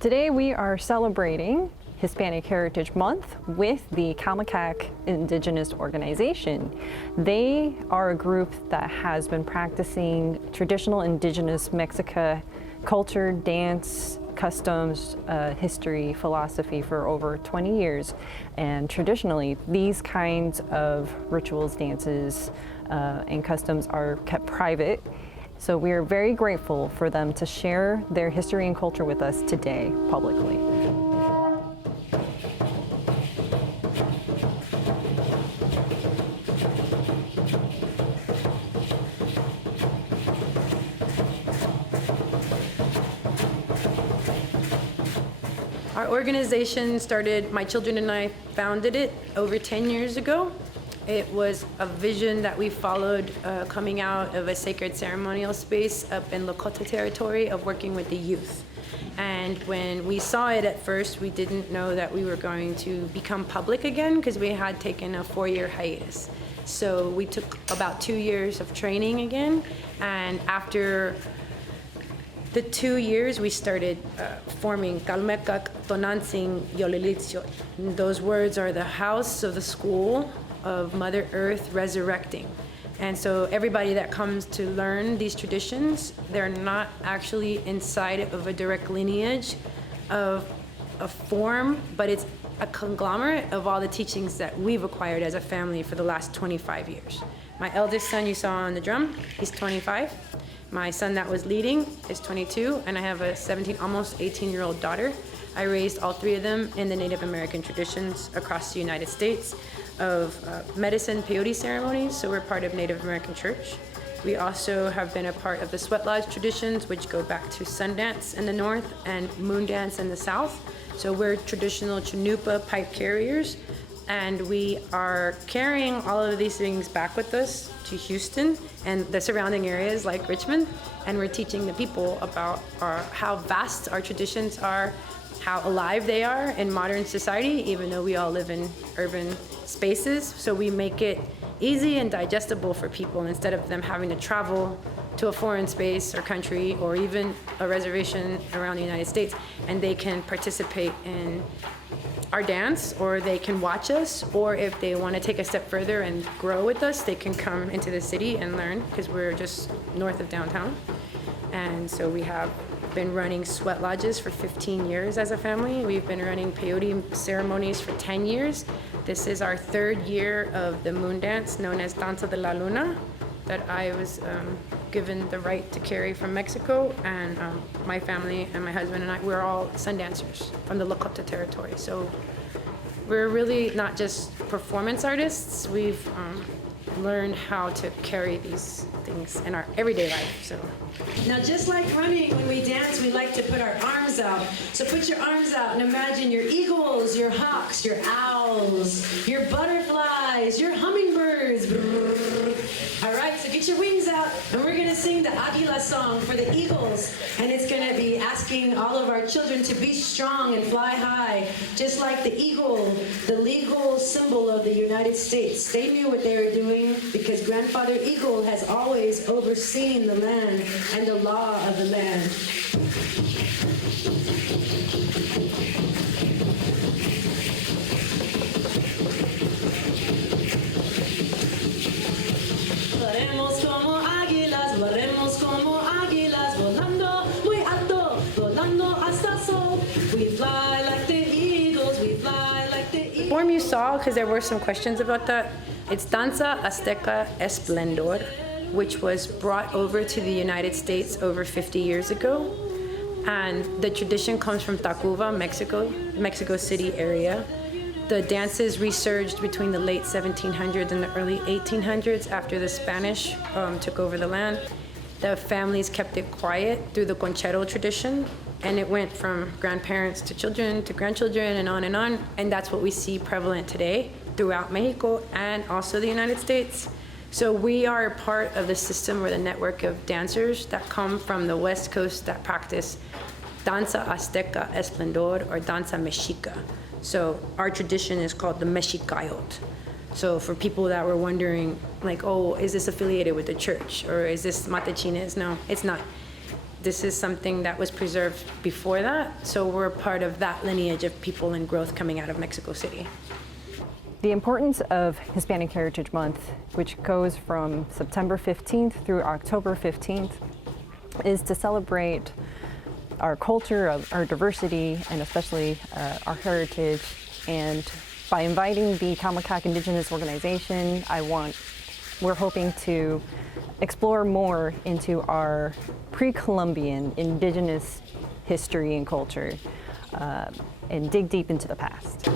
Today we are celebrating Hispanic Heritage Month with the Calmecac Indigenous Organization. They are a group that has been practicing traditional indigenous Mexica culture, dance, customs, history, philosophy for over 20 years. And traditionally, these kinds of rituals, dances, and customs are kept private. So we are very grateful for them to share their history and culture with us today publicly. Our organization started, my children and I founded it over 10 years ago. It was a vision that we followed coming out of a sacred ceremonial space up in Lakota territory of working with the youth. And when we saw it at first, we didn't know that we were going to become public again because we had taken a 4-year hiatus. So we took about 2 years of training again, and after the 2 years, we started forming Calmecac Tonansing Yolilitio. Those words are the house of the school of Mother Earth resurrecting. And so everybody that comes to learn these traditions, they're not actually inside of a direct lineage of a form, but it's a conglomerate of all the teachings that we've acquired as a family for the last 25 years. My eldest son you saw on the drum, he's 25. My son that was leading is 22, and I have a 17, almost 18-year-old daughter. I raised all three of them in the Native American traditions across the United States of medicine peyote ceremonies, so we're part of Native American Church. We also have been a part of the sweat lodge traditions, which go back to Sundance in the north and Moon Dance in the south. So we're traditional Chanupa pipe carriers, and we are carrying all of these things back with us to Houston and the surrounding areas like Richmond, and we're teaching the people about how vast our traditions are, how alive they are in modern society, even though we all live in urban spaces. So we make it easy and digestible for people instead of them having to travel to a foreign space or country or even a reservation around the United States, and they can participate in our dance, or they can watch us, or if they want to take a step further and grow with us, they can come into the city and learn, because we're just north of downtown. And so we have been running sweat lodges for 15 years as a family. We've been running peyote ceremonies for 10 years. This is our 3rd year of the moon dance known as Danza de la Luna that I was given the right to carry from Mexico, and my family and my husband and I, we're all sun dancers from the Lakota territory. So we're really not just performance artists. We've learned how to carry these things in our everyday life. So now, just like running, when we dance, we like to put our arms out. So put your arms out and imagine your eagles, your hawks, your owls, your butterflies, your hummingbirds. All right, so get your wings out, and we're gonna sing the Aguila song for the eagles, and it's gonna be asking all of our children to be strong and fly high, just like the eagle, the legal symbol of the United States. They knew what they were doing because Grandfather Eagle has always overseen the land and the law of the land. Volemos como águilas, volando muy alto, volando hasta sol. We fly like the eagles, we fly like the eagles. the form you saw, because there were some questions about that, it's Danza Azteca Splendor, which was brought over to the United States over 50 years ago. And the tradition comes from Tacuba, Mexico City area. The dances resurged between the late 1700s and the early 1800s after the Spanish took over the land. The families kept it quiet through the conchero tradition, and it went from grandparents to children to grandchildren and on, and that's what we see prevalent today throughout Mexico and also the United States. So we are a part of the system or the network of dancers that come from the West Coast that practice Danza Azteca Splendor or Danza Mexica. So our tradition is called the Mexicayot. So for people that were wondering, like, oh, is this affiliated with the church or is this Matachines? No, it's not. this is something that was preserved before that, so we're part of that lineage of people and growth coming out of Mexico City. The importance of Hispanic Heritage Month, which goes from September 15th through October 15th, is to celebrate our culture, our diversity, and especially our heritage. And by inviting the Kalmakak Indigenous Organization, we're hoping to explore more into our pre-Columbian indigenous history and culture, and dig deep into the past.